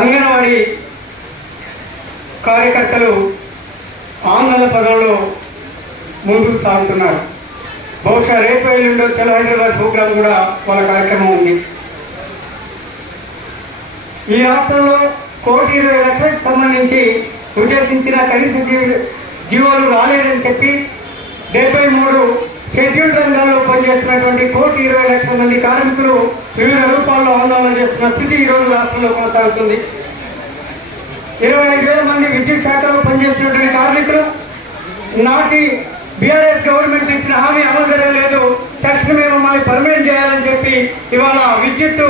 అంగన్వాడీ కార్యకర్తలు ఆందోళన పదంలో ముందుకు సాగుతున్నారు. బహుశా రేపు ఎల్లుండో చలో హైదరాబాద్ ప్రోగ్రాం కూడా వాళ్ళ కార్యక్రమం ఉంది. ఈ రాష్ట్రంలో 1,20,00,000కు సంబంధించి ఉద్దేశించిన కనీస జీవోలు రాలేదని చెప్పి 73 షెడ్యూల్డ్ రంగాల్లో పనిచేస్తున్నటువంటి 1,20,00,000 మంది కార్మికులు వివిధ రూపాల్లో ఆందోళన చేస్తున్న స్థితి ఈరోజు రాష్ట్రంలో కొనసాగుతుంది. 25,000 మంది విద్యుత్ శాఖలో పనిచేస్తున్నటువంటి కార్మికులు నాటి బీఆర్ఎస్ గవర్నమెంట్ ఇచ్చిన హామీ అమలు జరగలేదు, తక్షణమే మమ్మల్ని పర్మనెంట్ చేయాలని చెప్పి ఇవాళ విద్యుత్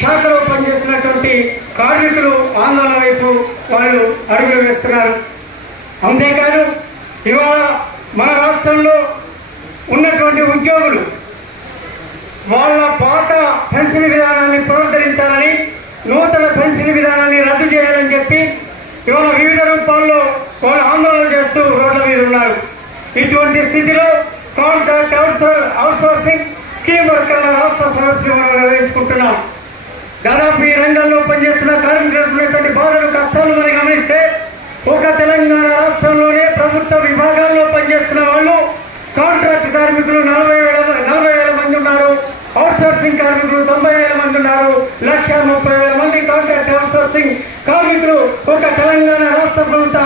శాఖలో పనిచేస్తున్నటువంటి కార్మికులు ఆందోళన వైపు వాళ్ళు అడుగులు వేస్తున్నారు. అంతేకాదు ఇవాళ మన రాష్ట్రంలో ఉన్నటువంటి ఉద్యోగులు వాళ్ళ పాత పెన్షన్ విధానాన్ని పునరుద్ధరించాలని, నూతన పెన్షన్ విధానాన్ని రద్దు చేయాలని చెప్పి ఇవాళ వివిధ రూపాల్లో వాళ్ళు ఆందోళన చేస్తూ రోడ్ల మీద ఉన్నారు. ఇటువంటి స్థితిలో కాంట్రాక్ట్ అవుట్సోర్సింగ్ స్కీమ్ వర్కర్ల రాష్ట్ర సదస్సులు మనం నిర్వహించుకుంటున్నాం. దాదాపు ఈ రంగంలో పనిచేస్తున్న కార్మికులకు ఉన్నటువంటి బాధలు కష్టాలు మనం గమనిస్తే ఒక తెలంగాణ రాష్ట్రంలోనే ప్రభుత్వ విభాగాల్లో పనిచేస్తున్న వాళ్ళు కాంట్రాక్ట్ కార్మికులు 40,000 మంది ఉన్నారు. అవుట్సోర్సింగ్ కార్మికులు 90,000 మంది ఉన్నారు. 1,30,000 మంది కాంట్రాక్ట్ అవుట్సోర్సింగ్ కార్మికులు ఒక తెలంగాణ రాష్ట్ర ప్రభుత్వ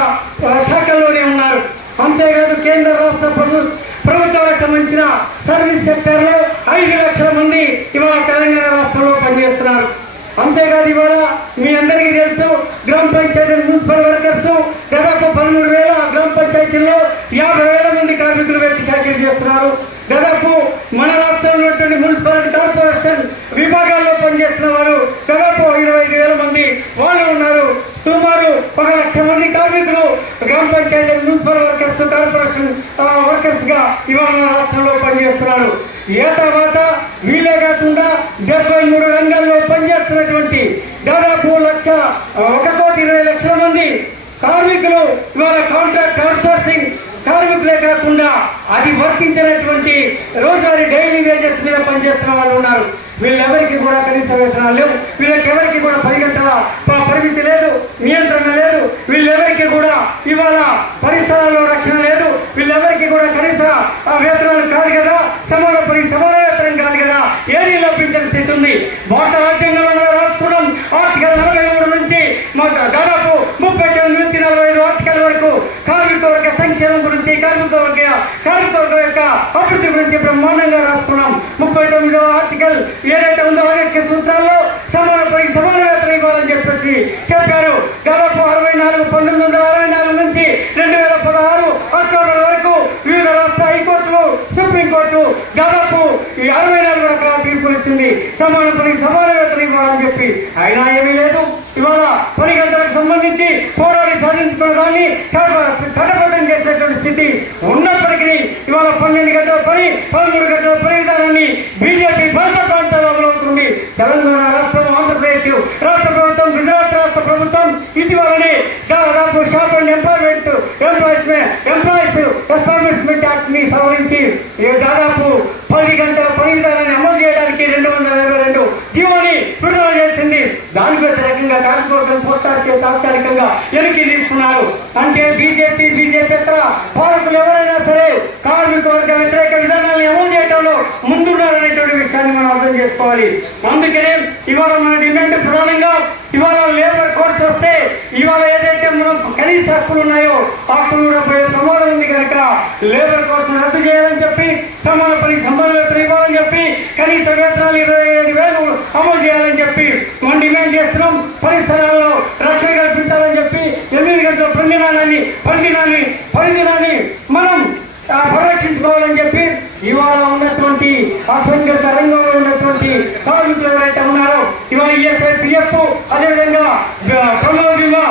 శాఖల్లోనే ఉన్నారు. అంతేకాదు కేంద్ర రాష్ట్ర ప్రభుత్వాలకు సంబంధించిన సర్వీస్ సెక్టర్లో 5 లక్షల మంది ఇవాళ తెలంగాణ రాష్ట్రంలో పనిచేస్తున్నారు. అంతేకాదు ఇవాళ మీ అందరికీ తెలుసు, గ్రామ పంచాయతీ మున్సిపల్ వర్కర్స్ దాదాపు 13,000 గ్రామ పంచాయతీల్లో 50,000 మంది కార్మికులు వ్యక్తి చాకరీ చేస్తున్నారు. దాదాపు మన రాష్ట్రంలో ఉన్నటువంటి మున్సిపాలిటీ కార్పొరేషన్ విభాగాల్లో పనిచేస్తున్న వారు దాదాపు 25,000 మంది వాళ్ళు ఉన్నారు. సుమారు 1,00,000 మంది కార్మికులు gram panchayat municipal workers corporation workers గా ఇవాళ మన రాష్ట్రంలో పనిచేస్తున్నారు. తర్వాత వీలే కాకుండా 73 రంగాల్లో పనిచేస్తున్నటువంటి దాదాపు 1,20,00,000 మంది కార్మికులు ఇవాళ కాంట్రాక్ట్ అవుట్సోర్సింగ్ కార్మికులే కాకుండా అది వర్తించినటువంటి రోజువారీ డైలీ వేజెస్ మీద పనిచేస్తున్న వాళ్ళు ఉన్నారు. వీళ్ళెవరికి కూడా కనీస వేతనాలు లేవు, వీళ్ళకి ఎవరికి కూడా 10 గంటల పరిమితి లేదు, నియంత్రణ లేదు, వీళ్ళెవరికి కూడా ఇవాళ పరిసరాల్లో రక్షణ లేదు, వీళ్ళెవరికి కూడా కనీస వేతనాలు కాదు కదా, సమాన వేతనం కాదు కదా, ఏది లభించిన స్థితి ఉంది. భారత రాజ్యాంగంలో రాసుకోవడం ఆర్టికల్ 43 నుంచి దాదాపు 39 నుంచి 45 ఆర్టికల్ వరకు కార్మిక వర్గ సంక్షేమం గురించి, కార్మిక వర్గ యొక్క అభివృద్ధి గురించి బ్రహ్మాండంగా రాసుకున్నాం. 39వ ఆర్టికల్ ఏదైతే ఉందో ఆదేశిక సూత్రాల్లో సమాన వేతనం ఇవ్వాలని చెప్పేసి చెప్పారు. దాదాపు 1964 నుంచి 2016 అక్టోబర్ వరకు వివిధ రాష్ట్ర హైకోర్టులు, సుప్రీంకోర్టు దాదాపు 64 రకాల తీర్పులు ఇచ్చింది సమాన వేతనం ఇవ్వాలని చెప్పి. అయినా ఏమీ లేదు. ఇవాళ 10 గంటలకు సంబంధించి పోరాడి సాధించుకున్న దాన్ని చట్టబద్ధం చేసేటువంటి స్థితి ఉన్నప్పటికీ ఇవాళ 12 గంటల పని, 13 గంటల పని విధానాన్ని బీజేపీ భారత ప్రాంతాల్లో అమలవుతుంది. తెలంగాణ రాష్ట్రం, ఆంధ్రప్రదేశ్ రాష్ట్ర ప్రభుత్వం, గుజరాత్ రాష్ట్ర ప్రభుత్వం ఇటీవలనే దాదాపు shop and employees establishment act ని సవరించి దాదాపు 10 గంటల పని విధానాన్ని అమలు చేయడానికి 222 జీవోని విడుదల చేసింది. దానికి వ్యతిరేకంగా కార్మికవర్గం పోస్టార్కే తాత్కాలికంగా వెనక్కి తీసుకున్నారు. అంటే బీజేపీతర పాలకులు ఎవరైనా సరే కార్మిక వర్గ వ్యతిరేక విధానాన్ని అమలు చేయడంలో ముందున్నారనేటువంటి విషయాన్ని మనం అర్థం చేసుకోవాలి. అందుకనే ఇవాళ మన డిమాండ్ ప్రధానంగా ఇవాళ లేబర్ కోడ్స్ వస్తే ఇవాళ ఏదైతే మనం కనీస హక్కులు ఉన్నాయో హక్కులు కూడా పోయే ప్రమాదం ఉంది కనుక లేబర్ కోడ్స్ రద్దు చేయాలని చెప్పి, సమాన వేతనం ఇవ్వాలని చెప్పి, కనీస వేతనాలు 27,000 అమలు చేయాలని చెప్పి మనం డిమాండ్ చేస్తున్నాం. పరిసరాల్లో రక్షణ కల్పించాలని చెప్పి 8 గంటల పరిదినాన్ని మనం పరిరక్షించుకోవాలని చెప్పి ఇవాళ ఉన్నటువంటి అసంఘటిత రంగంలో ఉన్నటువంటి కార్మికులు ఎవరైతే ఉన్నారో ఇవాళ ESI, PF అదేవిధంగా ప్రమాద బీమా